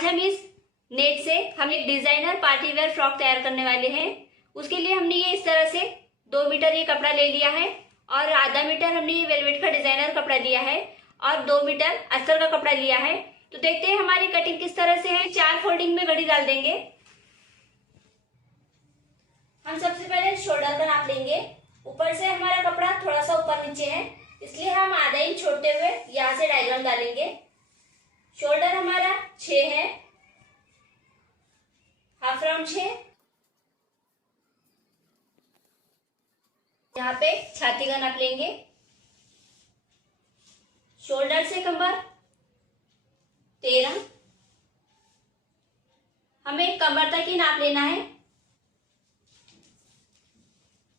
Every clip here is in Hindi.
आज हम इस नेट से हम एक डिजाइनर पार्टी वेयर फ्रॉक तैयार करने वाले हैं। उसके लिए हमने ये इस तरह से 2 मीटर ये कपड़ा ले लिया है और आधा मीटर हमने ये वेलवेट का डिजाइनर कपड़ा लिया है और 2 मीटर अस्तर का कपड़ा लिया है। तो देखते हैं हमारी कटिंग किस तरह से है। 4 फोल्डिंग में घड़ी डाल देंगे। हम सबसे पहले शोल्डर का नाप लेंगे। ऊपर से हमारा कपड़ा थोड़ा सा ऊपर नीचे है, इसलिए हम आधा इंच छोड़ते हुए यहाँ से डायग्राम डालेंगे। शोल्डर हमारा 6 है, हाफ राउंड 6, यहाँ पे छाती का नाप लेंगे। शोल्डर से कमर 13, हमें कमर तक ही नाप लेना है।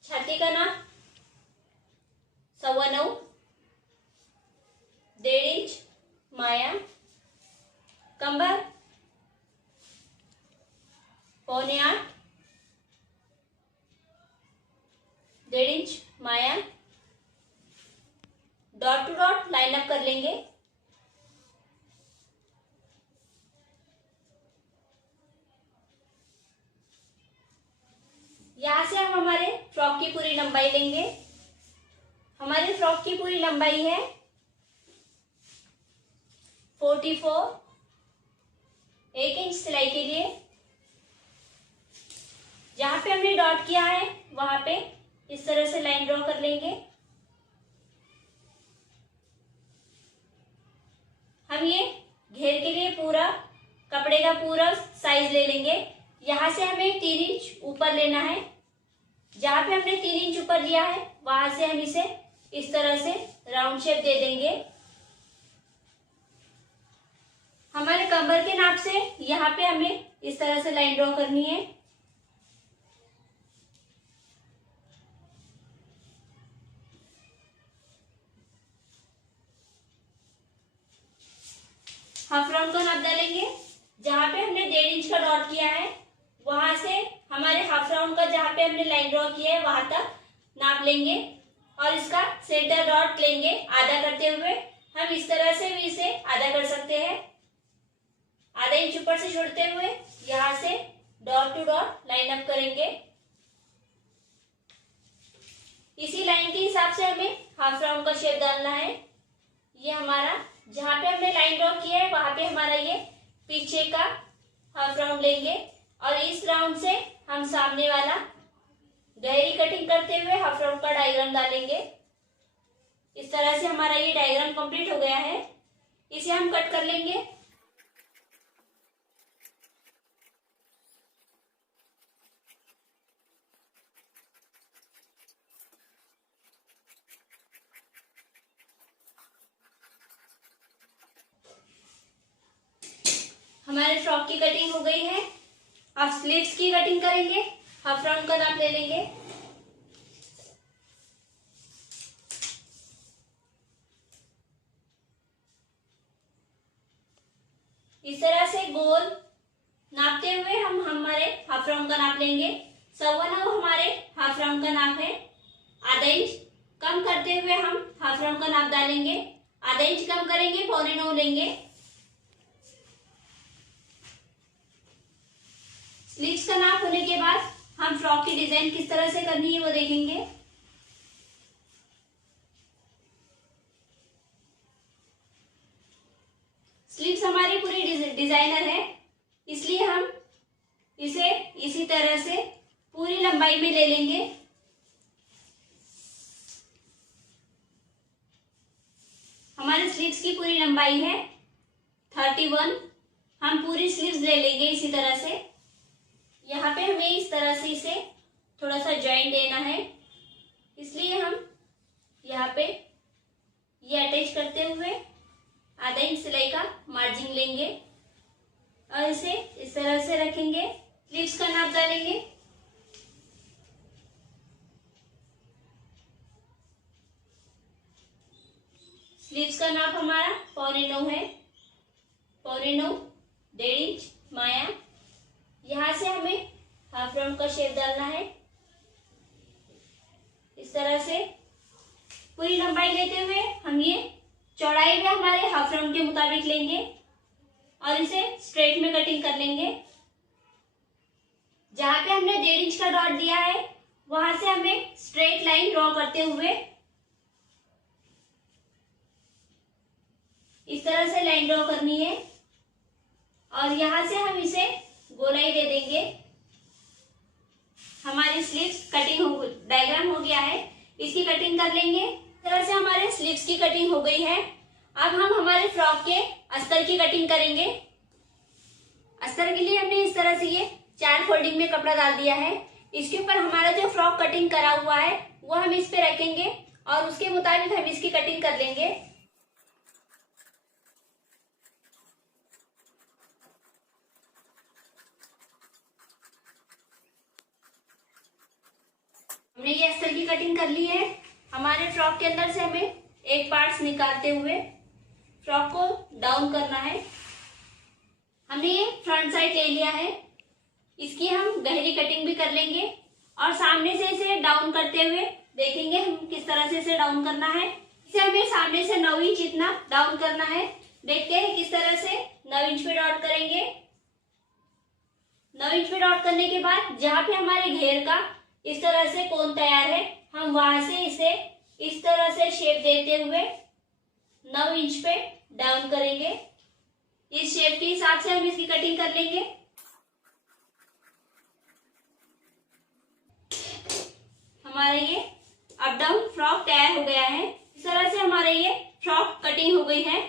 छाती का नाप 9.25, 1.5 इंच माया, कमर 7.25, 1.5 इंच माया। Dot to dot line up कर लेंगे। यहां से हम हमारे फ्रॉक की पूरी लंबाई लेंगे। हमारे फ्रॉक की पूरी लंबाई है 44, 1 इंच सिलाई के लिए। जहां पे हमने डॉट किया है वहां पे इस तरह से लाइन ड्रॉ कर लेंगे। हम ये घेर के लिए पूरा कपड़े का पूरा साइज ले लेंगे। यहां से हमें 3 इंच ऊपर लेना है। जहां पे हमने 3 इंच ऊपर लिया है वहां से हम इसे इस तरह से राउंड शेप दे देंगे। हमारे कमर के नाप से यहाँ पे हमें इस तरह से लाइन ड्रॉ करनी है। हाफ राउंड का नाप डालेंगे। जहां पे हमने 1.5 इंच का डॉट किया है वहां से हमारे हाफ राउंड का जहां पे हमने लाइन ड्रॉ किया है वहां तक नाप लेंगे और इसका सेंटर डॉट लेंगे आधा करते हुए। हम इस तरह से भी इसे आधा कर सकते हैं। आधा इंच ऊपर से छोड़ते हुए यहां से dot to dot line up करेंगे। इसी लाइन के हिसाब से हमें हाफ राउंड का शेप डालना है। ये हमारा जहां पे हमने लाइन ड्रॉ किया है वहां पे हमारा ये पीछे का हाफ राउंड लेंगे और इस राउंड से हम सामने वाला गहरी कटिंग करते हुए हाफ राउंड का डायग्राम डालेंगे। इस तरह से हमारा ये डायग्राम कंप्लीट हो गया है। इसे हम कट कर लेंगे। हमारे फ्रॉक की कटिंग हो गई है। अब स्लीव्स की कटिंग करेंगे। हाफ राउंड का नाप ले लेंगे। इस तरह से गोल नापते हुए हम हमारे हाफ राउंड का नाप लेंगे। 9.25 हमारे हाफ राउंड का नाप है। आधा इंच कम करते हुए हम हाफ राउंड का नाप डालेंगे। आधा इंच कम करेंगे, 9.25 लेंगे। स्लीव्स का नाप होने के बाद हम फ्रॉक की डिजाइन किस तरह से करनी है वो देखेंगे। स्लीव्स हमारी पूरी डिजाइनर है, इसलिए हम इसे इसी तरह से पूरी लंबाई में ले लेंगे। हमारे स्लीव्स की पूरी लंबाई है 31। हम पूरी स्लीव्स ले लेंगे इसी तरह से। यहाँ पे हमें इस तरह से इसे थोड़ा सा जॉइंट देना है, इसलिए हम यहाँ पे ये अटैच करते हुए आधा इंच सिलाई का मार्जिन लेंगे और इसे इस तरह से रखेंगे। स्लीव्स का नाप डालेंगे। स्लीव्स का नाप हमारा 9.25 है। 9.25, 1.5 इंच माया। यहां से हमें हाफ राउंड का शेप डालना है। इस तरह से पूरी लंबाई लेते हुए हम ये चौड़ाई में हमारे हाफ राउंड के मुताबिक लेंगे और इसे स्ट्रेट में कटिंग कर लेंगे। जहाँ पे हमने 1.5 इंच का डॉट दिया है वहां से हमें स्ट्रेट लाइन ड्रॉ करते हुए इस तरह से लाइन ड्रॉ करनी है और यहाँ से हम इसे गोलाई दे देंगे। हमारी स्लीव्स कटिंग हो, डायग्राम हो गया है, इसकी कटिंग कर लेंगे। इस तरह से हमारे स्लीव्स की कटिंग हो गई है। अब हम हमारे फ्रॉक के अस्तर की कटिंग करेंगे। अस्तर के लिए हमने इस तरह से ये 4 फोल्डिंग में कपड़ा डाल दिया है। इसके ऊपर हमारा जो फ्रॉक कटिंग करा हुआ है वो हम इस पे रखेंगे और उसके मुताबिक हम इसकी कटिंग कर लेंगे। हमने ये अस्तर की कटिंग कर ली है। हमारे फ्रॉक के अंदर से हमें एक पार्ट्स निकालते हुए फ्रॉक को डाउन करना है। हमने ये फ्रंट साइड ले लिया है, इसकी हम गहरी कटिंग भी कर लेंगे और सामने से इसे डाउन करते हुए देखेंगे हम किस तरह से इसे डाउन करना है। इसे हमें सामने से 9 इंच इतना डाउन करना है। देखते हैं किस तरह से 9 इंच पे डॉट करेंगे। 9 इंच पे डॉट करने के बाद जहाँ पे हमारे घेर का इस तरह से कोन तैयार है, हम वहां से इसे इस तरह से शेप देते हुए 9 इंच पे डाउन करेंगे। इस शेप के हिसाब से हम इसकी कटिंग कर लेंगे। हमारा ये अप डाउन फ्रॉक तैयार हो गया है। इस तरह से हमारा ये फ्रॉक कटिंग हो गई है।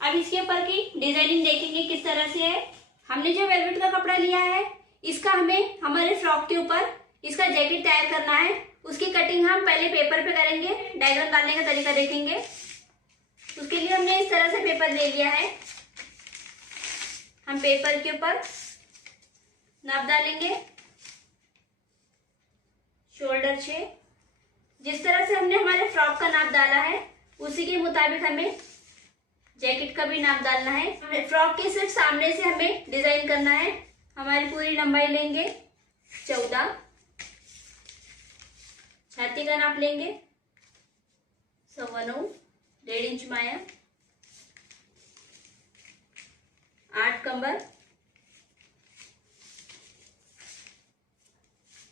अब इसके ऊपर की डिजाइनिंग देखेंगे किस तरह से है। हमने जो वेलवेट का कपड़ा लिया है इसका हमें हमारे फ्रॉक के ऊपर इसका जैकेट तैयार करना है। उसकी कटिंग हम पहले पेपर पे करेंगे, डायग्राम डालने का तरीका देखेंगे। उसके लिए हमने इस तरह से पेपर ले लिया है। हम पेपर के ऊपर नाप डालेंगे शोल्डर शेप। जिस तरह से हमने हमारे फ्रॉक का नाप डाला है उसी के मुताबिक हमें जैकेट का भी नाप डालना है। फ्रॉक के सिर्फ सामने से हमें डिजाइन करना है। हमारी पूरी लंबाई लेंगे 14, छाती का नाप लेंगे 9.25, 1.5 इंच माया, 8 कमर,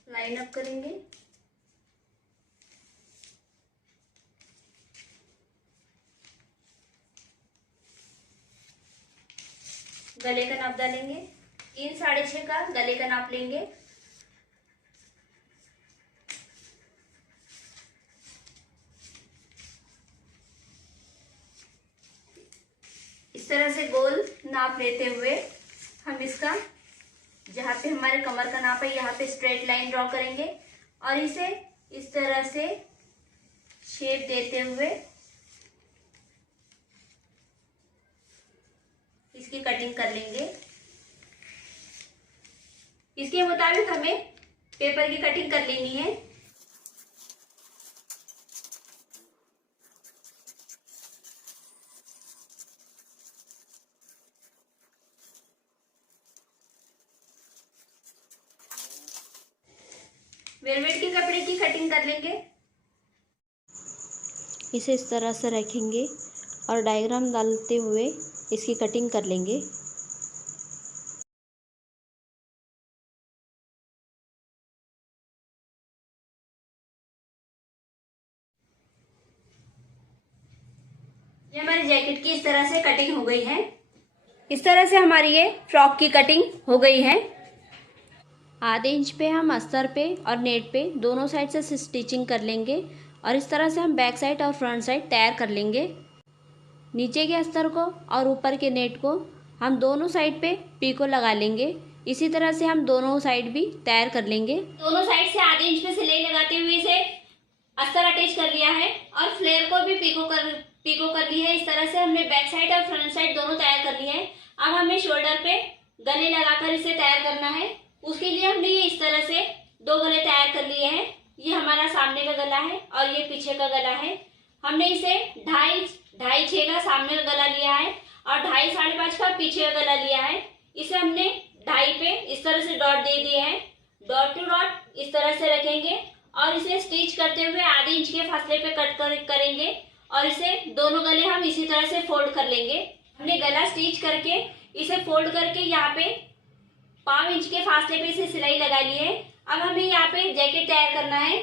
लाइन अप करेंगे। गले का नाप डालेंगे 3, 6.5 का गले का नाप लेंगे। इस तरह से गोल नाप लेते हुए हम इसका जहाँ पे हमारे कमर का नाप है यहाँ पे स्ट्रेट लाइन ड्रॉ करेंगे और इसे इस तरह से शेप देते हुए इसकी कटिंग कर लेंगे। इसके मुताबिक हमें पेपर की कटिंग कर लेनी है। वेलवेट के कपड़े की कटिंग कर लेंगे। इसे इस तरह से रखेंगे और डायग्राम डालते हुए इसकी कटिंग कर लेंगे। ये हमारी जैकेट की इस तरह से कटिंग हो गई है। इस तरह से हमारी ये फ्रॉक की कटिंग हो गई है। आधे इंच पे हम अस्तर पे और नेट पे दोनों साइड से स्टिचिंग कर लेंगे और इस तरह से हम बैक साइड और फ्रंट साइड तैयार कर लेंगे। नीचे के अस्तर को और ऊपर के नेट को हम दोनों साइड पे पीको लगा लेंगे। इसी तरह से हम दोनों साइड भी तैयार कर लेंगे। दोनों साइड से आधे इंच पे सिलाई लगाते हुए इसे अस्तर अटैच कर लिया है और फ्लेयर को भी पीको कर ली है। इस तरह से हमने बैक साइड और फ्रंट साइड दोनों तैयार कर लिए हैं। अब हमें शोल्डर पे गले लगाकर इसे तैयार करना है। उसके लिए हमने ये इस तरह से 2 गले तैयार कर लिए हैं। ये हमारा सामने का गला है और ये पीछे का गला है। हमने इसे 2.5 6 का सामने का गला लिया है और 2.5 5.5 का पीछे का गला लिया है। इसे हमने 2.5 पे इस तरह से डॉट दे दिए हैं। डॉट टू डॉट इस तरह से रखेंगे और इसे स्टिच करते हुए आधे इंच के फासले पे करेंगे और इसे दोनों गले हम इसी तरह से फोल्ड कर लेंगे। हमने गला स्टिच करके इसे फोल्ड करके यहाँ पे 5 इंच के फासले पे इसे सिलाई लगा ली है। अब हमें यहाँ पे जैकेट तैयार करना है।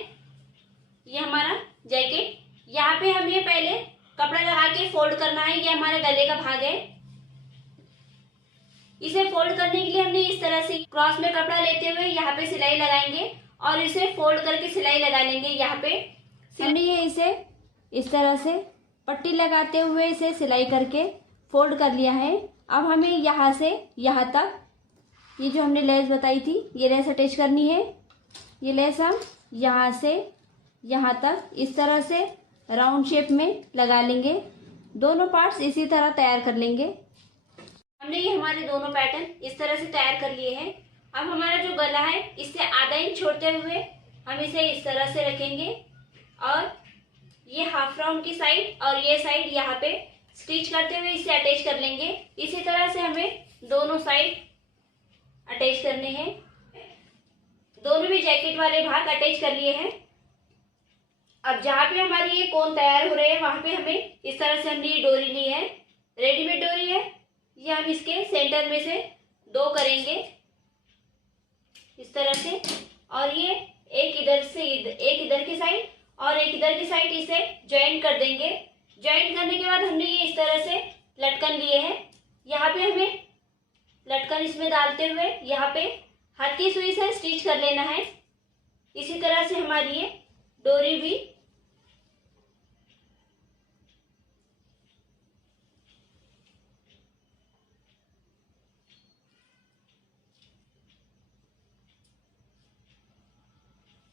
ये हमारा जैकेट, यहाँ पे हमें पहले कपड़ा लगा के फोल्ड करना है। ये हमारे गले का भाग है। इसे फोल्ड करने के लिए हमने इस तरह से क्रॉस में कपड़ा लेते हुए यहाँ पे सिलाई लगाएंगे और इसे फोल्ड करके सिलाई लगा लेंगे। यहाँ पे हमने ये इसे इस तरह से पट्टी लगाते हुए इसे सिलाई करके फोल्ड कर लिया है। अब हमें यहाँ से यहाँ तक ये जो हमने लेस बताई थी, ये लेस अटैच करनी है। ये लेस हम यहाँ से यहाँ तक इस तरह से राउंड शेप में लगा लेंगे। दोनों पार्ट्स इसी तरह तैयार कर लेंगे। हमने ये हमारे दोनों पैटर्न इस तरह से तैयार कर लिए हैं। अब हमारा जो गला है, इससे आधा इंच छोड़ते हुए हम इसे इस तरह से रखेंगे और ये हाफ राउंड की साइड और ये साइड यहाँ पे स्टिच करते हुए इसे अटैच कर लेंगे। इसी तरह से हमें दोनों साइड अटैच करने हैं। दोनों भी जैकेट वाले भाग अटैच कर लिए हैं। अब जहाँ पे हमारी ये कोन तैयार हो रहे हैं, वहां पे हमें इस तरह से हमने ये डोरी ली है, रेडीमेड डोरी है। ये हम इसके सेंटर में से 2 करेंगे इस तरह से, और ये एक इधर की साइड और एक इधर की साइड इसे ज्वाइन कर देंगे। ज्वाइन करने के बाद हमने ये इस तरह से लटकन लिए हैं। यहाँ पे हमें लटकन इसमें डालते हुए यहाँ पे हाथ की सुई से स्टिच कर लेना है। इसी तरह से हमारी ये डोरी भी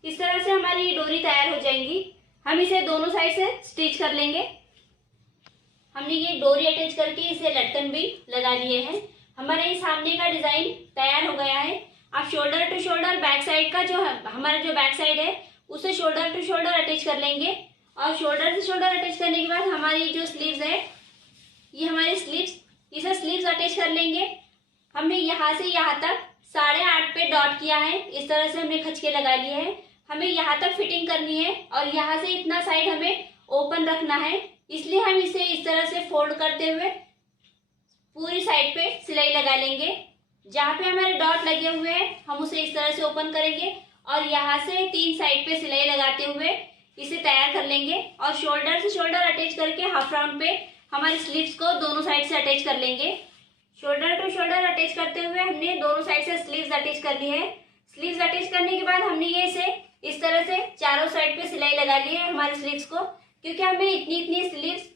इस तरह से हमारी ये डोरी तैयार हो जाएंगी। हम इसे दोनों साइड से स्टिच कर लेंगे। हमने ये डोरी अटैच करके इसे लटकन भी लगा लिए हैं। हमारा ये सामने का डिजाइन तैयार हो गया है। अब shoulder to shoulder back side का जो हमारा जो बैक साइड है, उसे शोल्डर टू शोल्डर अटैच कर लेंगे। और शोल्डर से शोल्डर अटैच करने के बाद हमारी जो स्लीव्स है, ये हमारी स्लीव्स, इसे स्लीव्स अटैच कर लेंगे। हमने यहाँ से यहाँ तक 8.5 पे डॉट किया है। इस तरह से हमने खचके लगा लिए हैं। हमें यहाँ तक फिटिंग करनी है और यहाँ से इतना साइड हमें ओपन रखना है। इसलिए हम इसे इस तरह से फोल्ड करते हुए पूरी साइड पे सिलाई लगा लेंगे। जहाँ पे हमारे डॉट लगे हुए हैं, हम उसे इस तरह से ओपन करेंगे और यहाँ से 3 साइड पे सिलाई लगाते हुए इसे तैयार कर लेंगे। और शोल्डर से शोल्डर अटैच करके हाफ राउंड पे हमारी स्लीव्स को दोनों साइड से अटैच कर लेंगे। शोल्डर टू शोल्डर अटैच करते हुए हमने दोनों साइड से स्लीव्स अटैच कर ली है। स्लीव्स अटैच करने के बाद हमने ये इसे इस तरह से चारों साइड पे सिलाई लगा ली है हमारी स्लीव्स को, क्योंकि हमें इतनी स्लीव्स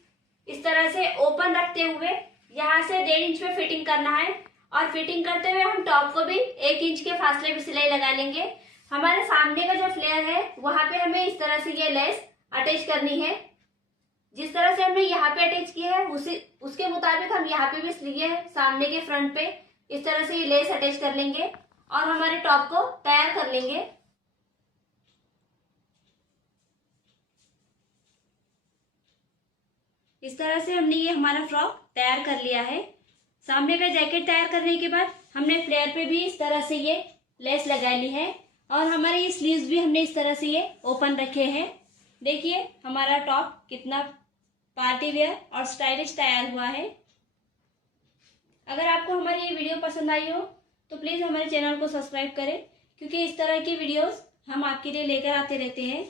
इस तरह से ओपन रखते हुए यहाँ से 1.5 इंच पे फिटिंग करना है। और फिटिंग करते हुए हम टॉप को भी 1 इंच के फासले पे सिलाई लगा लेंगे। हमारे सामने का जो फ्लेयर है, वहां पे हमें इस तरह से ये लेस अटैच करनी है। जिस तरह से हमने यहाँ पे अटैच किया है, उसके मुताबिक हम यहाँ पे भी सिलिए सामने के फ्रंट पे इस तरह से ये लेस अटैच कर लेंगे और हमारे टॉप को तैयार कर लेंगे। इस तरह से हमने ये हमारा फ्रॉक तैयार कर लिया है। सामने का जैकेट तैयार करने के बाद हमने फ्लेयर पे भी इस तरह से ये लेस लगा ली है और हमारे ये स्लीव्स भी हमने इस तरह से ये ओपन रखे हैं। देखिए हमारा टॉप कितना पार्टी वेयर और स्टाइलिश तैयार हुआ है। अगर आपको हमारी ये वीडियो पसंद आई हो तो प्लीज़ हमारे चैनल को सब्सक्राइब करें, क्योंकि इस तरह की वीडियोस हम आपके लिए लेकर आते रहते हैं।